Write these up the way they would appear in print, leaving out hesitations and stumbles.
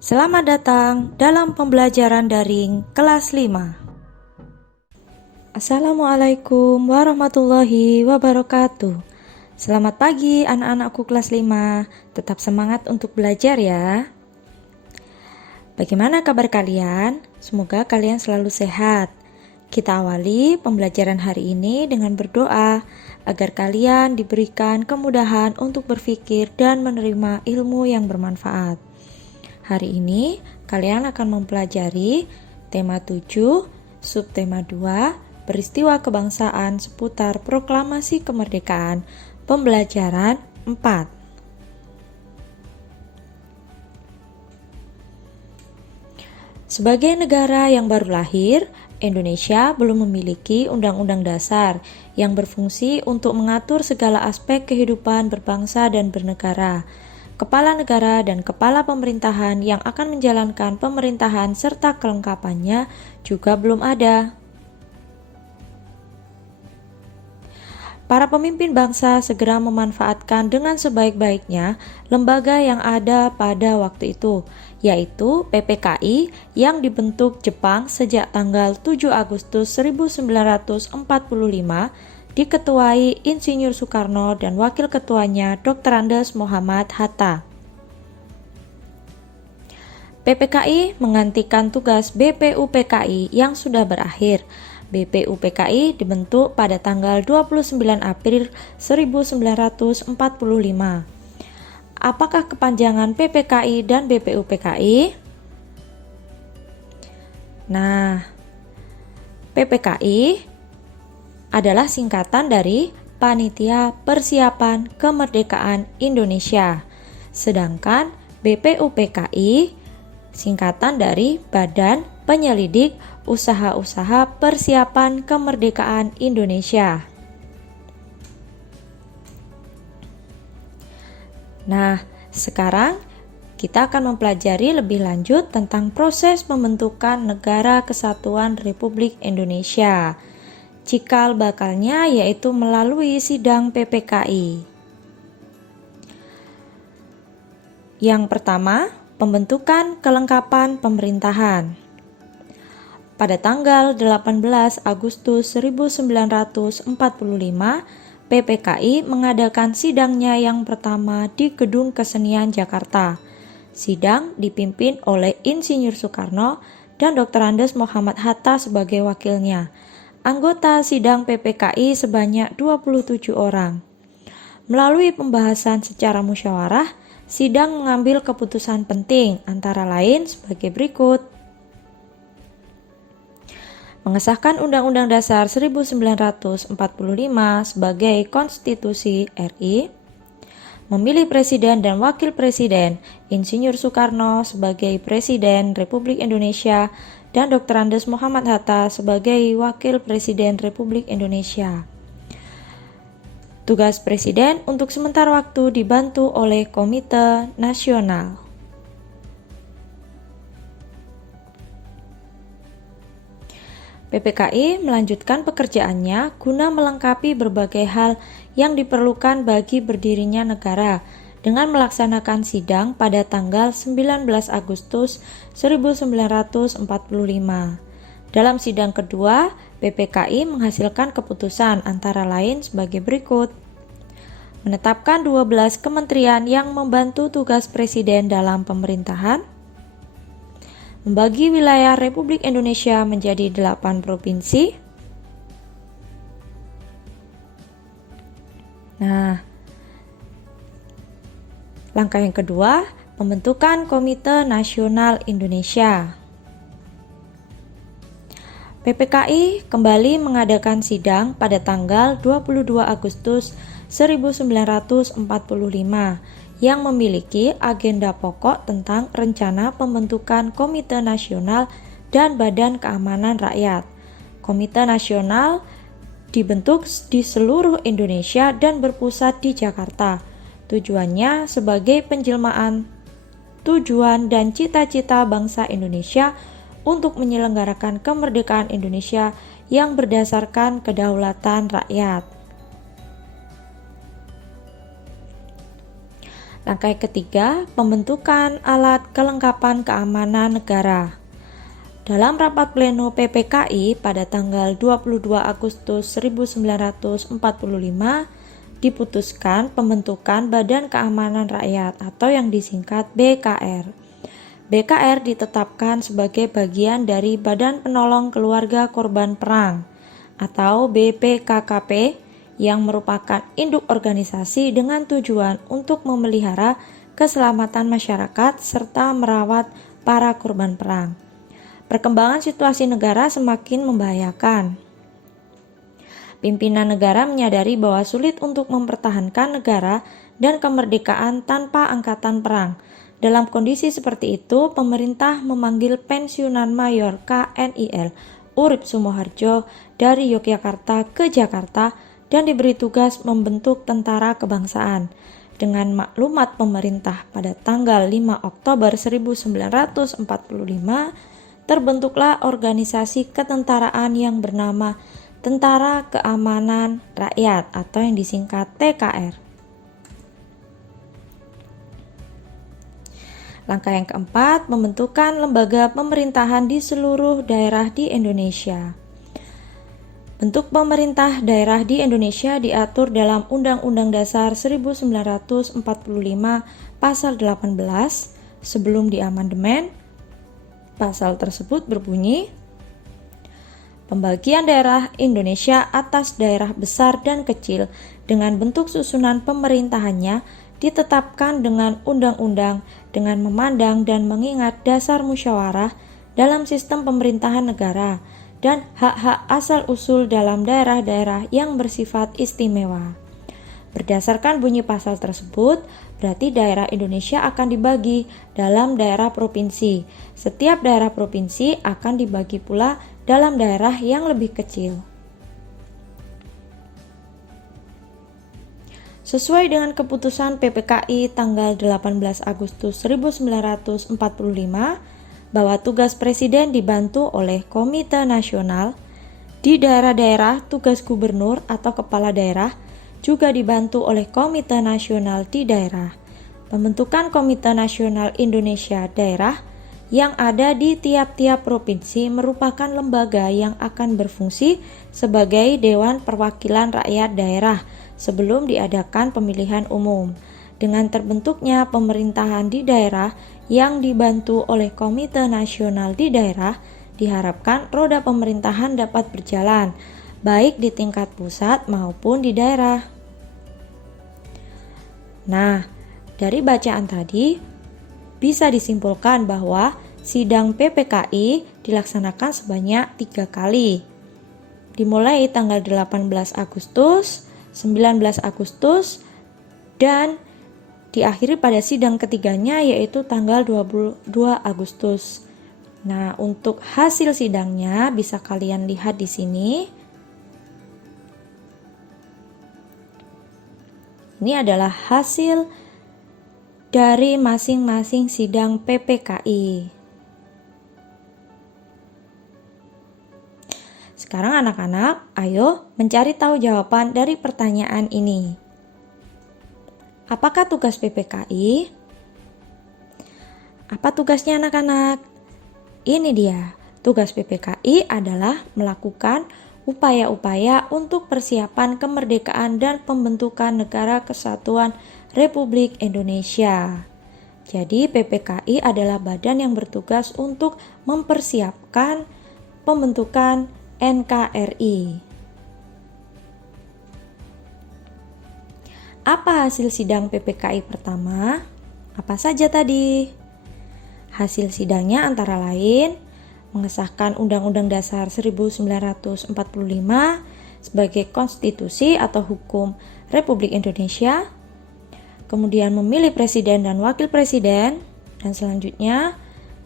Selamat datang dalam pembelajaran daring kelas 5. Assalamualaikum warahmatullahi wabarakatuh. Selamat pagi anak-anakku kelas 5. Tetap semangat untuk belajar ya. Bagaimana kabar kalian? Semoga kalian selalu sehat. Kita awali pembelajaran hari ini dengan berdoa agar kalian diberikan kemudahan untuk berpikir dan menerima ilmu yang bermanfaat. Hari ini kalian akan mempelajari tema 7, subtema 2, peristiwa kebangsaan seputar proklamasi kemerdekaan, pembelajaran 4. Sebagai negara yang baru lahir, Indonesia belum memiliki undang-undang dasar yang berfungsi untuk mengatur segala aspek kehidupan berbangsa dan bernegara. Kepala negara dan kepala pemerintahan yang akan menjalankan pemerintahan serta kelengkapannya juga belum ada. Para pemimpin bangsa segera memanfaatkan dengan sebaik-baiknya lembaga yang ada pada waktu itu, yaitu PPKI yang dibentuk Jepang sejak tanggal 7 Agustus 1945, diketuai Insinyur Soekarno dan Wakil Ketuanya Dr. Andes Muhammad Hatta. PPKI menggantikan tugas BPUPKI yang sudah berakhir. BPUPKI dibentuk pada tanggal 29 April 1945. Apakah kepanjangan PPKI dan BPUPKI? Nah, PPKI adalah singkatan dari Panitia Persiapan Kemerdekaan Indonesia. Sedangkan BPUPKI singkatan dari Badan Penyelidik Usaha-Usaha Persiapan Kemerdekaan Indonesia. Nah, sekarang kita akan mempelajari lebih lanjut tentang proses pembentukan Negara Kesatuan Republik Indonesia. Cikal bakalnya yaitu melalui sidang PPKI. Yang pertama, pembentukan kelengkapan pemerintahan. Pada tanggal 18 Agustus 1945, PPKI mengadakan sidangnya yang pertama di Gedung Kesenian Jakarta. Sidang dipimpin oleh Insinyur Soekarno dan Dr. Andes Muhammad Hatta sebagai wakilnya. Anggota sidang PPKI sebanyak 27 orang. Melalui pembahasan secara musyawarah, sidang mengambil keputusan penting antara lain sebagai berikut. Mengesahkan Undang-Undang Dasar 1945 sebagai Konstitusi RI, memilih Presiden dan Wakil Presiden, Insinyur Soekarno sebagai Presiden Republik Indonesia dan Dr. Andes Muhammad Hatta sebagai Wakil Presiden Republik Indonesia. Tugas Presiden untuk sementara waktu dibantu oleh Komite Nasional. PPKI melanjutkan pekerjaannya guna melengkapi berbagai hal yang diperlukan bagi berdirinya negara dengan melaksanakan sidang pada tanggal 19 Agustus 1945. Dalam sidang kedua, PPKI menghasilkan keputusan antara lain sebagai berikut. Menetapkan 12 kementerian yang membantu tugas Presiden dalam pemerintahan. Membagi wilayah Republik Indonesia menjadi 8 provinsi. Nah, langkah yang kedua, pembentukan Komite Nasional Indonesia. PPKI kembali mengadakan sidang pada tanggal 22 Agustus 1945 yang memiliki agenda pokok tentang rencana pembentukan Komite Nasional dan Badan Keamanan Rakyat. Komite Nasional dibentuk di seluruh Indonesia dan berpusat di Jakarta. Tujuannya sebagai penjelmaan tujuan dan cita-cita bangsa Indonesia untuk menyelenggarakan kemerdekaan Indonesia yang berdasarkan kedaulatan rakyat. Langkah ketiga, pembentukan alat kelengkapan keamanan negara. Dalam rapat pleno PPKI pada tanggal 22 Agustus 1945, diputuskan pembentukan Badan Keamanan Rakyat atau yang disingkat BKR. BKR ditetapkan sebagai bagian dari Badan Penolong Keluarga Korban Perang atau BPKKP yang merupakan induk organisasi dengan tujuan untuk memelihara keselamatan masyarakat serta merawat para korban perang. Perkembangan situasi negara semakin membahayakan. Pimpinan negara menyadari bahwa sulit untuk mempertahankan negara dan kemerdekaan tanpa angkatan perang. Dalam kondisi seperti itu, pemerintah memanggil pensiunan mayor KNIL Urip Sumoharjo dari Yogyakarta ke Jakarta dan diberi tugas membentuk tentara kebangsaan. Dengan maklumat pemerintah pada tanggal 5 Oktober 1945, terbentuklah organisasi ketentaraan yang bernama Tentara Keamanan Rakyat atau yang disingkat TKR. Langkah yang keempat, pembentukan lembaga pemerintahan di seluruh daerah di Indonesia. Bentuk pemerintah daerah di Indonesia diatur dalam Undang-Undang Dasar 1945 Pasal 18 sebelum diamandemen. Pasal tersebut berbunyi, pembagian daerah Indonesia atas daerah besar dan kecil dengan bentuk susunan pemerintahannya ditetapkan dengan undang-undang dengan memandang dan mengingat dasar musyawarah dalam sistem pemerintahan negara dan hak-hak asal-usul dalam daerah-daerah yang bersifat istimewa. Berdasarkan bunyi pasal tersebut, berarti daerah Indonesia akan dibagi dalam daerah provinsi. Setiap daerah provinsi akan dibagi pula dalam daerah yang lebih kecil. Sesuai dengan keputusan PPKI tanggal 18 Agustus 1945, bahwa tugas presiden dibantu oleh Komite Nasional, di daerah-daerah tugas gubernur atau kepala daerah juga dibantu oleh Komite Nasional di daerah. Pembentukan Komite Nasional Indonesia Daerah yang ada di tiap-tiap provinsi merupakan lembaga yang akan berfungsi sebagai Dewan Perwakilan Rakyat Daerah sebelum diadakan pemilihan umum. Dengan terbentuknya pemerintahan di daerah yang dibantu oleh Komite Nasional di daerah, diharapkan roda pemerintahan dapat berjalan, baik di tingkat pusat maupun di daerah. Nah, dari bacaan tadi, bisa disimpulkan bahwa sidang PPKI dilaksanakan sebanyak 3 kali. Dimulai tanggal 18 Agustus, 19 Agustus, dan diakhiri pada sidang ketiganya yaitu tanggal 22 Agustus. Nah, untuk hasil sidangnya bisa kalian lihat di sini. Ini adalah hasil dari masing-masing sidang PPKI. Sekarang anak-anak, ayo mencari tahu jawaban dari pertanyaan ini. Apakah tugas PPKI? Apa tugasnya anak-anak? Ini dia, tugas PPKI adalah melakukan upaya-upaya untuk persiapan kemerdekaan dan pembentukan Negara Kesatuan Republik Indonesia. Jadi PPKI adalah badan yang bertugas untuk mempersiapkan pembentukan NKRI. Apa hasil sidang PPKI pertama? Apa saja tadi? Hasil sidangnya antara lain mengesahkan Undang-Undang Dasar 1945 sebagai konstitusi atau hukum Republik Indonesia, kemudian memilih presiden dan wakil presiden, dan selanjutnya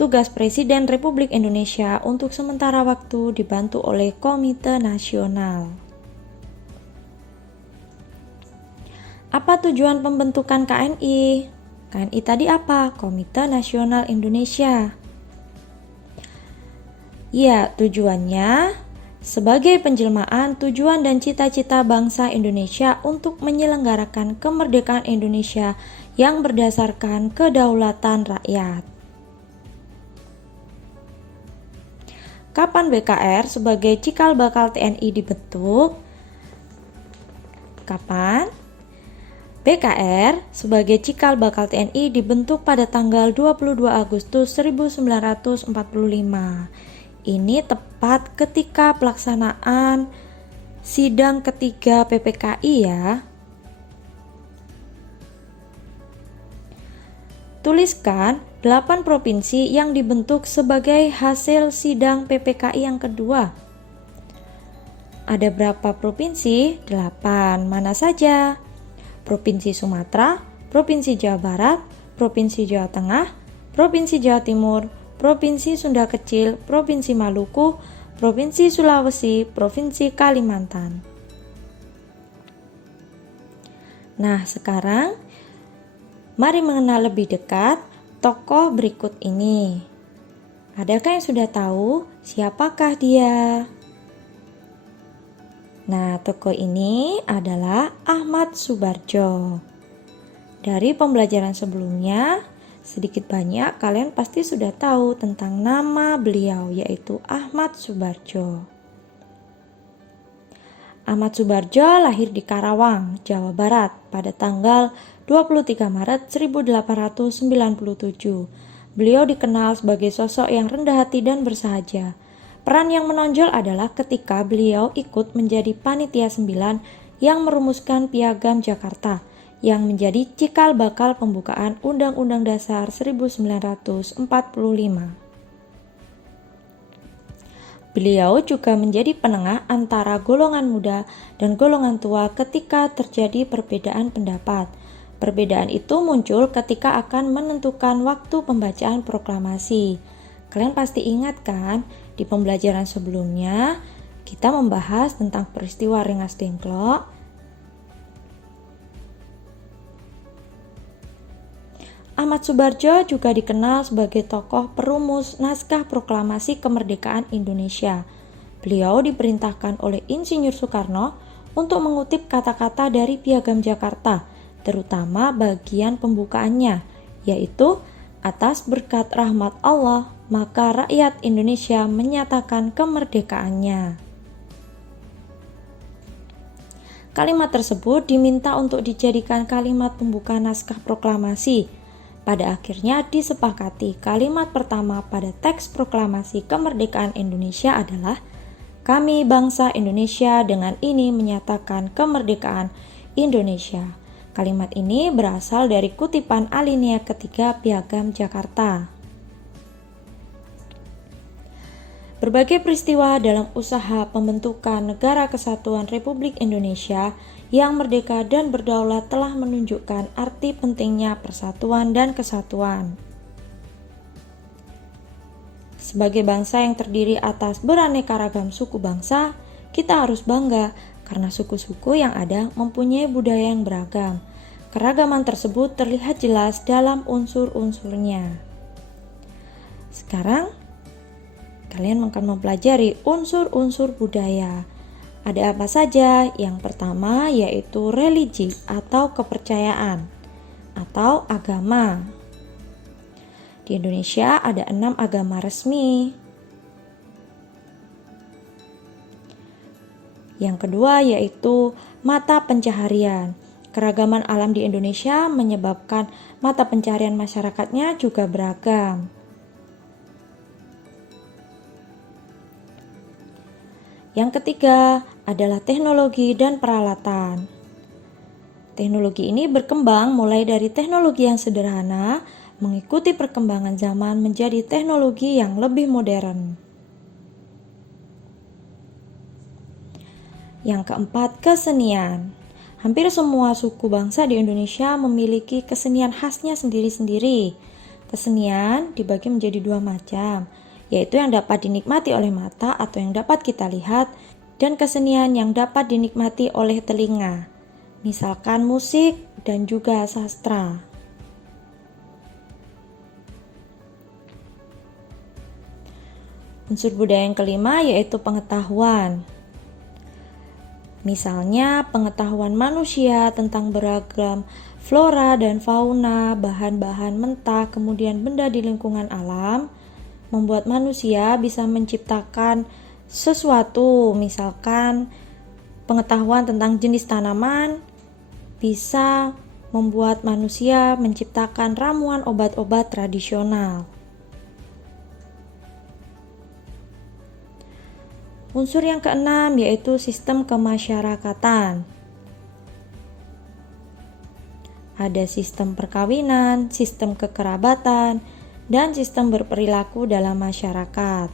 tugas Presiden Republik Indonesia untuk sementara waktu dibantu oleh Komite Nasional. Apa tujuan pembentukan KNI? KNI tadi apa? Komite Nasional Indonesia. Ya, tujuannya sebagai penjelmaan tujuan dan cita-cita bangsa Indonesia untuk menyelenggarakan kemerdekaan Indonesia yang berdasarkan kedaulatan rakyat. Kapan BKR sebagai cikal bakal TNI dibentuk? Kapan? BKR sebagai cikal bakal TNI dibentuk pada tanggal 22 Agustus 1945. Ini tepat ketika pelaksanaan sidang ketiga PPKI ya. Tuliskan 8 provinsi yang dibentuk sebagai hasil sidang PPKI yang kedua. Ada berapa provinsi? 8. Mana saja? Provinsi Sumatera, Provinsi Jawa Barat, Provinsi Jawa Tengah, Provinsi Jawa Timur, Provinsi Sunda Kecil, Provinsi Maluku, Provinsi Sulawesi, Provinsi Kalimantan. Nah, sekarang mari mengenal lebih dekat tokoh berikut ini. Adakah yang sudah tahu siapakah dia? Nah, tokoh ini adalah Ahmad Soebardjo. Dari pembelajaran sebelumnya, sedikit banyak kalian pasti sudah tahu tentang nama beliau, yaitu Ahmad Soebardjo. Ahmad Soebardjo lahir di Karawang, Jawa Barat pada tanggal 23 Maret 1897. Beliau dikenal sebagai sosok yang rendah hati dan bersahaja. Peran yang menonjol adalah ketika beliau ikut menjadi panitia 9 yang merumuskan Piagam Jakarta yang menjadi cikal bakal pembukaan Undang-Undang Dasar 1945. Beliau juga menjadi penengah antara golongan muda dan golongan tua ketika terjadi perbedaan pendapat. Perbedaan itu muncul ketika akan menentukan waktu pembacaan proklamasi. Kalian pasti ingat kan, di pembelajaran sebelumnya kita membahas tentang peristiwa Rengas Dengklok. Ahmad Soebardjo juga dikenal sebagai tokoh perumus naskah proklamasi kemerdekaan Indonesia. Beliau diperintahkan oleh Insinyur Soekarno untuk mengutip kata-kata dari Piagam Jakarta, terutama bagian pembukaannya, yaitu atas berkat rahmat Allah, maka rakyat Indonesia menyatakan kemerdekaannya. Kalimat tersebut diminta untuk dijadikan kalimat pembuka naskah proklamasi. Pada akhirnya disepakati kalimat pertama pada teks proklamasi kemerdekaan Indonesia adalah "Kami bangsa Indonesia dengan ini menyatakan kemerdekaan Indonesia". Kalimat ini berasal dari kutipan alinea ketiga Piagam Jakarta. Berbagai peristiwa dalam usaha pembentukan Negara Kesatuan Republik Indonesia yang merdeka dan berdaulat telah menunjukkan arti pentingnya persatuan dan kesatuan. Sebagai bangsa yang terdiri atas beraneka ragam suku bangsa, kita harus bangga karena suku-suku yang ada mempunyai budaya yang beragam. Keragaman tersebut terlihat jelas dalam unsur-unsurnya. Sekarang, kalian akan mempelajari unsur-unsur budaya. Ada apa saja? Yang pertama yaitu religi atau kepercayaan atau agama. Di Indonesia ada 6 agama resmi. Yang kedua yaitu mata pencaharian. Keragaman alam di Indonesia menyebabkan mata pencaharian masyarakatnya juga beragam. Yang ketiga adalah teknologi dan peralatan. Teknologi ini berkembang mulai dari teknologi yang sederhana, mengikuti perkembangan zaman menjadi teknologi yang lebih modern. Yang keempat, kesenian. Hampir semua suku bangsa di Indonesia memiliki kesenian khasnya sendiri-sendiri. Kesenian dibagi menjadi 2 macam, yaitu yang dapat dinikmati oleh mata atau yang dapat kita lihat, dan kesenian yang dapat dinikmati oleh telinga, misalkan musik dan juga sastra. Unsur budaya yang kelima yaitu pengetahuan. Misalnya pengetahuan manusia tentang beragam flora dan fauna, bahan-bahan mentah, kemudian benda di lingkungan alam, membuat manusia bisa menciptakan sesuatu. Misalkan pengetahuan tentang jenis tanaman bisa membuat manusia menciptakan ramuan obat-obat tradisional. Unsur yang keenam yaitu sistem kemasyarakatan. Ada sistem perkawinan, sistem kekerabatan, dan sistem berperilaku dalam masyarakat.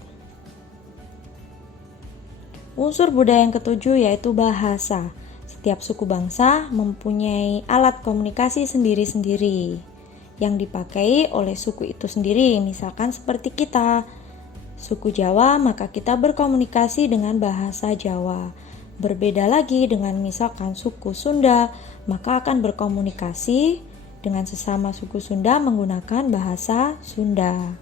Unsur budaya yang ketujuh yaitu bahasa. Setiap suku bangsa mempunyai alat komunikasi sendiri-sendiri yang dipakai oleh suku itu sendiri. Misalkan seperti kita, suku Jawa, maka kita berkomunikasi dengan bahasa Jawa. Berbeda lagi dengan misalkan suku Sunda, maka akan berkomunikasi dengan sesama suku Sunda menggunakan bahasa Sunda.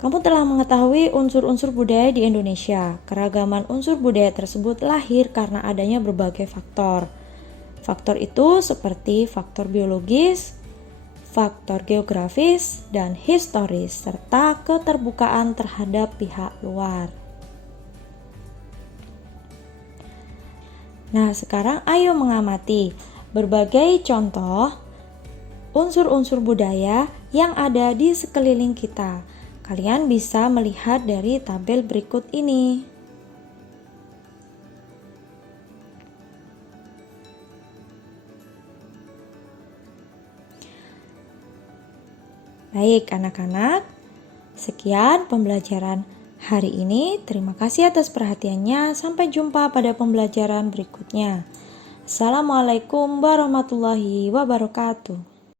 Kamu telah mengetahui unsur-unsur budaya di Indonesia. Keragaman unsur budaya tersebut lahir karena adanya berbagai faktor. Faktor itu seperti faktor biologis, faktor geografis, dan historis, serta keterbukaan terhadap pihak luar. Nah, sekarang ayo mengamati berbagai contoh unsur-unsur budaya yang ada di sekeliling kita. Kalian bisa melihat dari tabel berikut ini. Baik anak-anak, sekian pembelajaran hari ini. Terima kasih atas perhatiannya. Sampai jumpa pada pembelajaran berikutnya. Assalamualaikum warahmatullahi wabarakatuh.